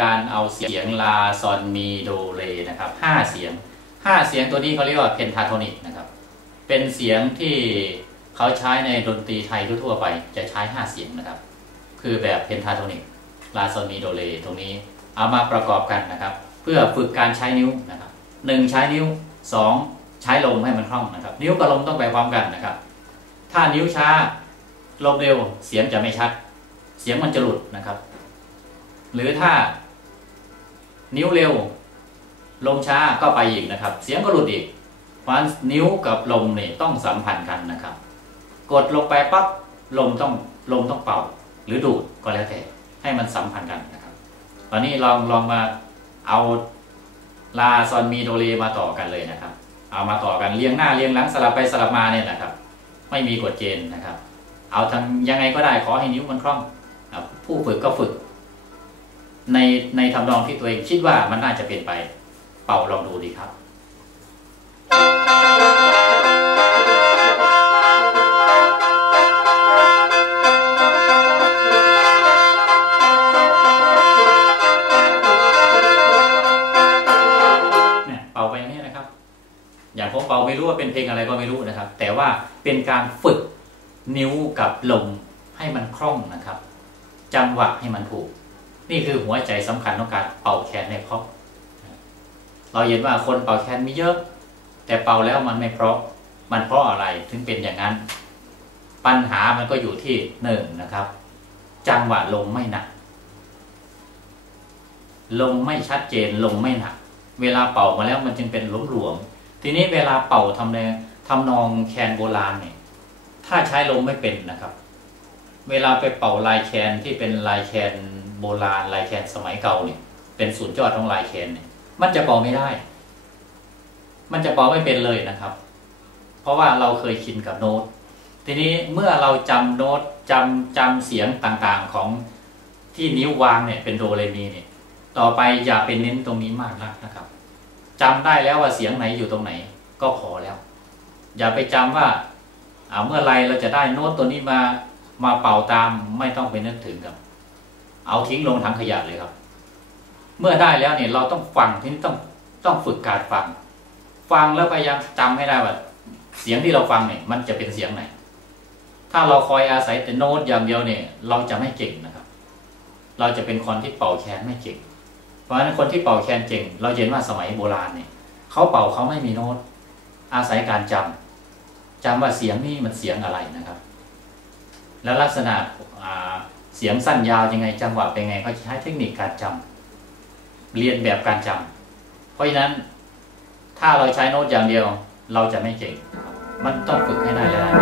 การเอาเสียงลาซอนมีโดเลนะครับห้าเสียงห้าเสียงตัวนี้เขาเรียกว่าเพนทาโทนิกนะครับ เป็นเสียงที่เขาใช้ในดนตรีไทยทั่วไปจะใช้ห้าเสียงนะครับ คือแบบเพนทาโทนิกลาซอนมีโดเลตรงนี้เอามาประกอบกันนะครับ เพื่อฝึกการใช้นิ้วนะครับหนึ่งใช้นิ้วสองใช้ลมให้มันคล่องนะครับ นิ้วกับลมต้องไปพร้อมกันนะครับ ถ้านิ้วช้าลมเร็วเสียงจะไม่ชัด เสียงมันจะหลุดนะครับ หรือถ้า นิ้วเร็ว ลมช้าก็ไปอีกนะครับ เสียงก็หลุดอีกเพราะฉะนั้นนิ้วกับลมเนี่ยต้องสัมพันธ์กันนะครับ กดลงไปปั๊บลมต้องลมต้องเป่า หรือดูดก็แล้วแต่ให้มันสัมพันธ์กันนะครับตอนนี้ลองลองมาเอาลาซอนมีโดเรมาต่อกันเลยนะครับ เอามาต่อกันเรียงหน้าเรียงหลังสลับไปสลับมาเนี่ยนะครับ ไม่มีกฎเกณฑ์นะครับ เอาทำยังไงก็ได้ขอให้นิ้วมันคล่องผู้ฝึกก็ฝึก ในในทำนองที่ตัวเองคิดว่ามันน่าจะเป็นไป เป่าลองดูดีครับเนี่ยเป่าไปอย่างนี้นะครับอย่างผมเป่าไม่รู้ว่าเป็นเพลงอะไรก็ไม่รู้นะครับ แต่ว่าเป็นการฝึกนิ้วกับลมให้มันคล่องนะครับ จังหวะให้มันถูก นี่คือหัวใจสำคัญของการเป่าแคนในเพราะเราเห็นว่าคนเป่าแคนมีเยอะ แต่เป่าแล้วมันไม่เพราะ มันเพราะอะไรถึงเป็นอย่างนั้น ปัญหามันก็อยู่ที่หนึ่งนะครับ จังหวะลมไม่หนักลมไม่ชัดเจนลมไม่หนัก เวลาเป่ามาแล้วมันจึงเป็นหลวมทีนี้เวลาเป่าทำในทำนองแคนโบราณเนี่ย ถ้าใช้ลมไม่เป็นนะครับ เวลาไปเป่าลายแคนที่เป็นลายแคน โบราณลายแคนสมัยเก่าเนี่ย เป็นศูนย์ยอดของลายแคนเนี่ย มันจะเป่าไม่ได้ มันจะเป่าไม่เป็นเลยนะครับ เพราะว่าเราเคยชินกับโน้ต ทีนี้เมื่อเราจำโน้ตจำจำเสียงต่างๆของที่นิ้ววางเนี่ยเป็นโดเรมีเนี่ย ต่อไปอย่าเป็นเน้นตรงนี้มากนักนะครับจำได้แล้วว่าเสียงไหนอยู่ตรงไหน ก็พอแล้ว อย่าไปจำว่าเอาเมื่อไรเราจะได้โน้ตตัวนี้มามาเป่าตามไม่ต้องไปนึกถึงครับ เอาทิ้งลงถังขยะเลยครับ เมื่อได้แล้วเนี่ยเราต้องฟังที่นี่ต้องต้องฝึกการฟัง ฟังแล้วพยายามจำให้ได้ว่าเสียงที่เราฟังเนี่ยมันจะเป็นเสียงไหน ถ้าเราคอยอาศัยแต่โน้ตอย่างเดียวเนี่ย เราจะไม่เก่งนะครับ เราจะเป็นคนที่เป่าแคนไม่เก่ง เพราะฉะนั้นคนที่เป่าแคนเก่ง เราเห็นว่าสมัยโบราณเนี่ยเขาเป่าเขาไม่มีโน้ต อาศัยการจำจำว่าเสียงนี่มันเสียงอะไรนะครับ แล้วลักษณะ เสียงสั้นยาวยังไงจังหวะเป็นไงเขาใช้เทคนิคการจำเรียนแบบการจำเพราะฉะนั้นถ้าเราใช้โน้ตอย่างเดียว เราจะไม่เก่ง มันต้องฝึกให้ได้หลาย